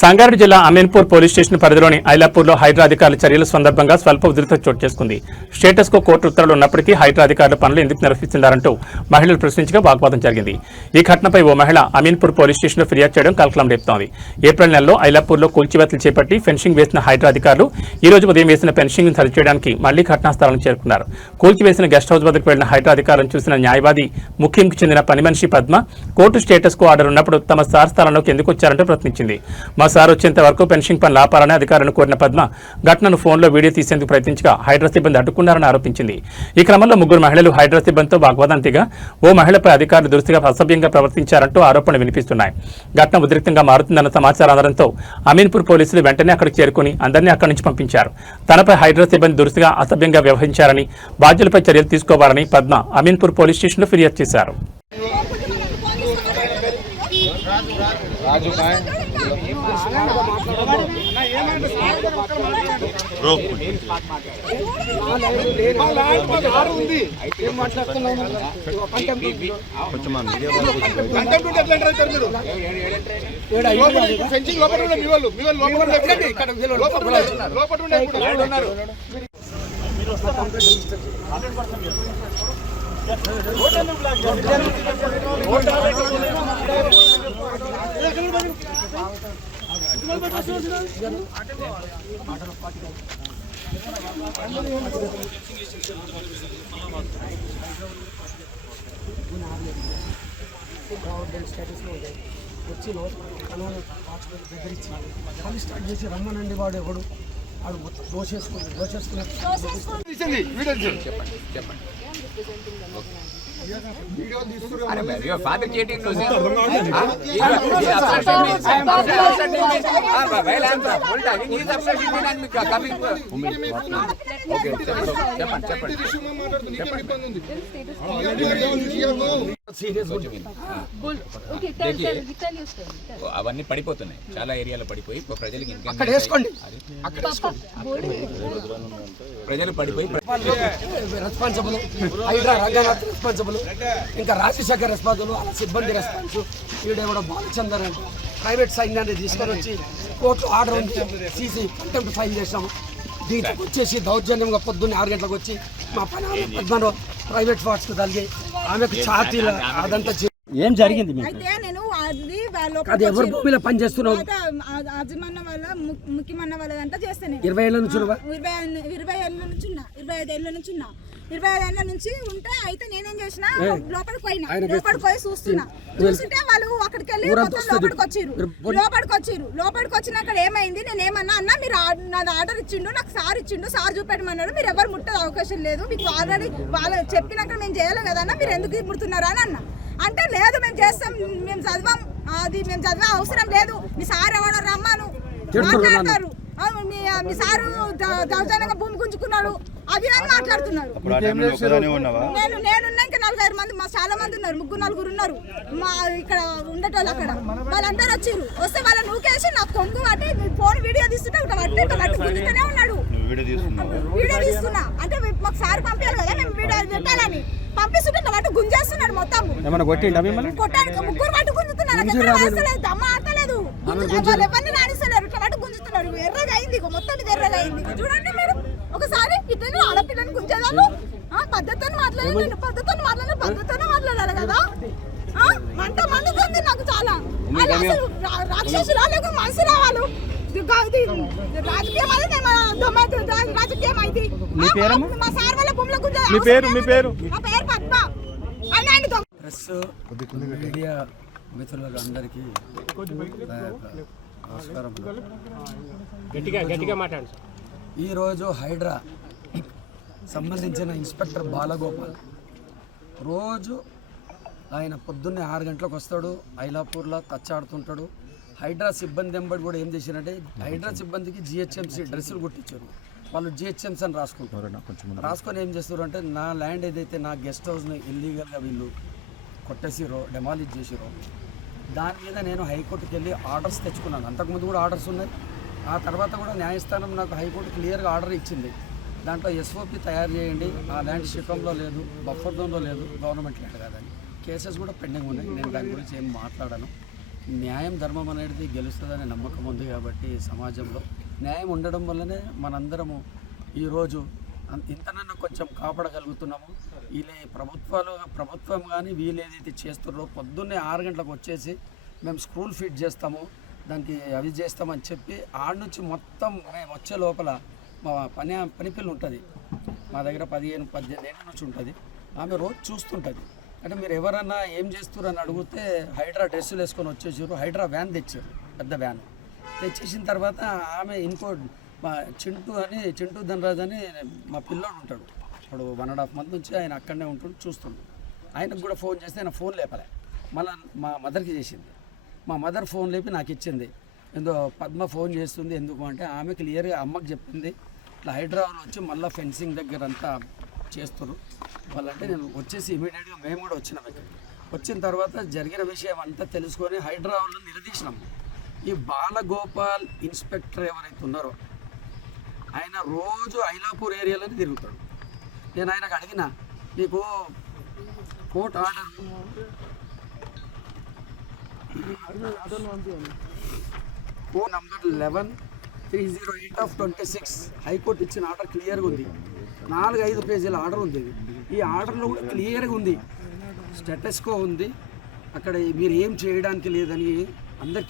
సంగారెడ్డి జిల్లా Ameenpur police station పరిధిలోని ఐలాపూర్లో హైడ్రా అధికారుల చర్యల సందర్భంగా స్వల్ప ఉధృత చోటు చేసుకుంది. స్టేటస్ కో కోర్టు ఉత్తర్వులు ఉన్నప్పటికీ హైడ్రా అధికారుల పనులు ఎందుకు నిర్వహిస్తున్నారంటూ మహిళలు ప్రశ్నించగా వాగ్వాదం జరిగింది. ఈ ఘటనపై ఓ మహిళ అమీన్పూర్ పోలీస్ స్టేషన్లో ఫిర్యాదు చేయడం కలకలం రేపుతోంది. ఏప్రిల్ నెలలో ఐలాపూర్లో కూల్చివేతలు చేపట్టి ఫెన్సింగ్ వేసిన హైడ్రా అధికారులు ఈ రోజు ఉదయం వేసిన ఫెన్సింగ్ ను సరిచేయడానికి మళ్లీ ఘటనా స్థలానికి చేరుకున్నారు. కూల్చివేసిన గెస్ట్ హౌస్ వద్దకు వెళ్లిన హైడ్రా అధికారులను చూసిన న్యాయవాది ముఖ్యంకి చెందిన పని మనిషి Padma court status quo order ఉన్నప్పుడు తమ సార్ స్థలంలోకి ఎందుకు వచ్చారంటూ ప్రశ్నించింది. మా సార్ వచ్చేంత వరకు పెన్షన్ పనులు ఆపాలని అధికారులను కోరిన పద్మ ఘటనను ఫోన్లో వీడియో తీసేందుకు ప్రయత్నించగా హైడ్రా సిబ్బంది అడ్డుకున్నారని ఆరోపించింది. ఈ క్రమంలో ముగ్గురు మహిళలు హైడ్రా సిబ్బందితో వాగ్వాదాంతిగా ఓ మహిళపై అధికారులు దురుసుగా అసభ్యంగా ప్రవర్తించారంటూ ఆరోపణలు వినిపిస్తున్నాయి. ఘటన ఉద్రిక్తంగా మారుతుందన్న సమాచారం అందడంతో అమీన్పూర్ పోలీసులు వెంటనే అక్కడికి చేరుకుని అందరినీ అక్కడి నుంచి పంపించారు. తనపై హైడ్రా సిబ్బంది దురుసుగా అసభ్యంగా వ్యవహరించారని బాధ్యులపై చర్యలు తీసుకోవాలని పద్మ అమీన్పూర్ పోలీస్ స్టేషన్లో ఫిర్యాదు చేశారు. వచ్చి బెదిరించి మళ్ళీ స్టార్ట్ చేసి రమ్మనండి వాడు ఎవడు వాడు మొత్తం దోషేసుకున్నాడు. అవన్నీ పడిపోతున్నాయి, చాలా ఏరియాలో పడిపోయి ప్రజలకి ప్రజలు పడిపోయి రెస్పాన్సిబుల్ హైడ్రా రంగనాథ్ రెస్పాన్సిబుల్, ఇంకా రాజశేఖర్ రెస్పాన్సిబుల్, వాళ్ళ సిబ్బంది రెస్పాన్స్. ఈడ కూడా బాలచందర్ అంటే ప్రైవేట్ సైన్యాన్ని తీసుకొని వచ్చి కోర్టు ఆర్డర్ ఉంది, సీసీ కంటెంప్ట్ ఫైల్ చేసాము. దీంట్లోకి వచ్చేసి దౌర్జన్యంగా పొద్దున్నే 6 గంటలకు వచ్చి మా పని పద్మను ప్రైవేట్ పార్ట్స్కి తగిలి ఆమెకు ఛాతీలు అదంతా ఏం జరిగింది? అది ఎవరి భూమిలో పని చేస్తున్నావు? అజమన్న వాళ్ళ ముఖ్యమన్న వాళ్ళదంతా చేస్తాను. 20 ఏళ్ళ నుంచి 25 ఏళ్ళ నుంచి ఉన్నా, 25 ఏళ్ళ నుంచి ఉన్నా. 25 ఏళ్ళ నుంచి ఉంటే అయితే నేనేం చేసిన లోపలికి పోయి చూస్తుంటే వాళ్ళు అక్కడికి వెళ్ళి లోపలికి వచ్చినాక ఏమైంది, నేను ఏమన్నా అన్నా మీరు నాది ఆర్డర్ ఇచ్చిండు, నాకు సార్ ఇచ్చిండు, సార్ చూపెట్టమన్నాడు, మీరు ఎవరు ముట్టే అవకాశం లేదు, మీకు ఆల్రెడీ వాళ్ళు చెప్పినాక మేము చేయాలి కదన్నా, మీరు ఎందుకు ముడుతున్నారు అని అన్నా. అంటే లేదు మేము చేస్తాం, మేము చదివాం, అది మేము చదివే అవసరం లేదు, మీ సార్ ఎవడో రమ్మను మాట్లాడతారు, మీ సారు దౌర్జన్యంగా భూమి గుంజుకున్నాడు అది అని మాట్లాడుతున్నారు. నేనున్నా ఇంకా 45 మంది, మా చాలా మంది ఉన్నారు, 3-4 ఉన్నారు మా ఇక్కడ ఉండేటోళ్ళు. అక్కడ వాళ్ళందరూ వచ్చారు, వస్తే వాళ్ళని ఊకేసి నాకు కొంగు పట్టి ఫోన్ వీడియో తీస్తుంటే పట్టి గుంజుతూనే ఉన్నాడు. వీడియో తీస్తున్నా అంటే మాకు సార్ పంపించాలి కదా, మేము వీడియో పెట్టాలని పంపిస్తుంటే వాటి గుంజేస్తున్నాడు. మొత్తం కొట్టానికి 3 వాటి గుంజుతున్నారు, దమ్మ ఆడతలేదు, ఎవరిని రాణిస్తలేరు, ఇట్లా వాటి గుంజుతున్నారు. ఎర్రగా అయింది, మొత్తం ఇది ఎర్రగా అయింది. చూడండి మీరు ఒకసారి ఇట్లా ఆడపిల్లని గుంజేదాన్ని పద్ధతిని పద్ధతిని మాట్లాడాలి కదా. మంట మండుతుంది నాకు చాలా. అసలు రాక్షసులు లేక మనిషి రావాలి, రాజకీయం అయితే రాజకీయం అయితే మా సార్ వాళ్ళ భూమిలో పద్మ. ప్రెస్ మీడియా మిత్రులకు అందరికీ నమస్కారం. ఈరోజు హైడ్రా సంబంధించిన ఇన్స్పెక్టర్ బాలగోపాల్ రోజు ఆయన పొద్దున్నే 6 గంటలకు వస్తాడు, ఐలాపూర్లో తచ్చాడుతుంటాడు. హైడ్రా సిబ్బంది వెంబడి కూడా ఏం చేశారంటే హైడ్రా సిబ్బందికి జిహెచ్ఎంసీ డ్రెస్సులు కుట్టించారు. వాళ్ళు జిహెచ్ఎంసీ అని రాసుకొని ఏం చేస్తారు అంటే నా ల్యాండ్ ఏదైతే నా గెస్ట్ హౌస్ని ఇల్లీగల్గా వీళ్ళు కొట్టేసిరో డెమాలిష్ చేసిరో దాని మీద నేను హైకోర్టుకి వెళ్ళి ఆర్డర్స్ తెచ్చుకున్నాను. అంతకుముందు కూడా ఆర్డర్స్ ఉన్నాయి. ఆ తర్వాత కూడా న్యాయస్థానం నాకు హైకోర్టు క్లియర్గా ఆర్డర్ ఇచ్చింది. దాంట్లో ఎస్ఓపి తయారు చేయండి, ఆ ల్యాండ్ శిఖంలో లేదు, బఫర్ జోన్లో లేదు, గవర్నమెంట్ ల్యాండ్ కాదని. కేసెస్ కూడా పెండింగ్ ఉన్నాయి. నేను దాని గురించి ఏం మాట్లాడాను. న్యాయం ధర్మం అనేది గెలుస్తుందనే నమ్మకం ఉంది కాబట్టి సమాజంలో న్యాయం ఉండడం వల్లనే మనందరము ఈరోజు ఇంతనన్నా కొంచెం కాపాడగలుగుతున్నాము. వీళ్ళే ప్రభుత్వం కానీ వీళ్ళు ఏదైతే చేస్తున్నారో పొద్దున్నే 6 గంటలకు వచ్చేసి మేము స్కూల్ ఫీడ్ చేస్తాము, దానికి అవి చేస్తామని చెప్పి ఆడ నుంచి మొత్తం మేము వచ్చే లోపల మా పనిపిల్ల ఉంటుంది, మా దగ్గర 15-18 ఏళ్ళ నుంచి ఉంటుంది. ఆమె రోజు చూస్తుంటుంది. అంటే మీరు ఎవరన్నా ఏం చేస్తున్నారు అని అడిగితే హైడ్రా డ్రెస్సులు వేసుకొని వచ్చేసారు. హైడ్రా వ్యాన్ తెచ్చారు, పెద్ద వ్యాన్ తెచ్చేసిన తర్వాత ఆమె ఇంకో మా చింటూ ధనరాజ్ అని మా పిల్లోడు ఉంటాడు, ఇప్పుడు 1.5 month నుంచి ఆయన అక్కడనే ఉంటుండు, చూస్తుండు. ఆయనకు కూడా ఫోన్ చేస్తే ఆయన ఫోన్ లేపలే, మళ్ళీ మా మదర్కి చేసింది. మా మదర్ ఫోన్ లేపి నాకు ఇచ్చింది. ఏందో పద్మ ఫోన్ చేస్తుంది ఎందుకు అంటే ఆమె క్లియర్గా అమ్మకి చెప్పింది, ఇట్లా హైదరాబాద్ వచ్చి మళ్ళీ ఫెన్సింగ్ దగ్గర అంతా చేస్తారు వాళ్ళంటే. నేను వచ్చేసి ఇమీడియట్గా మేము కూడా వచ్చినాం. ఇక్కడికి వచ్చిన తర్వాత జరిగిన విషయం అంతా తెలుసుకొని హైదరాబాద్లో నిలదీసినాం. ఈ బాలగోపాల్ ఇన్స్పెక్టర్ ఎవరైతే ఉన్నారో ఆయన రోజు ఐలాపూర్ ఏరియాలోనే తిరుగుతాడు. నేను ఆయనకు అడిగిన, నీకు court order code number 11-308/26 high court ఇచ్చిన ఆర్డర్ క్లియర్గా ఉంది. 4-5 పేజీల ఆర్డర్ ఉంది. ఈ ఆర్డర్లో కూడా క్లియర్గా ఉంది, స్టేటస్ కో ఉంది, అక్కడ మీరు ఏం చేయడానికి లేదని అందరికీ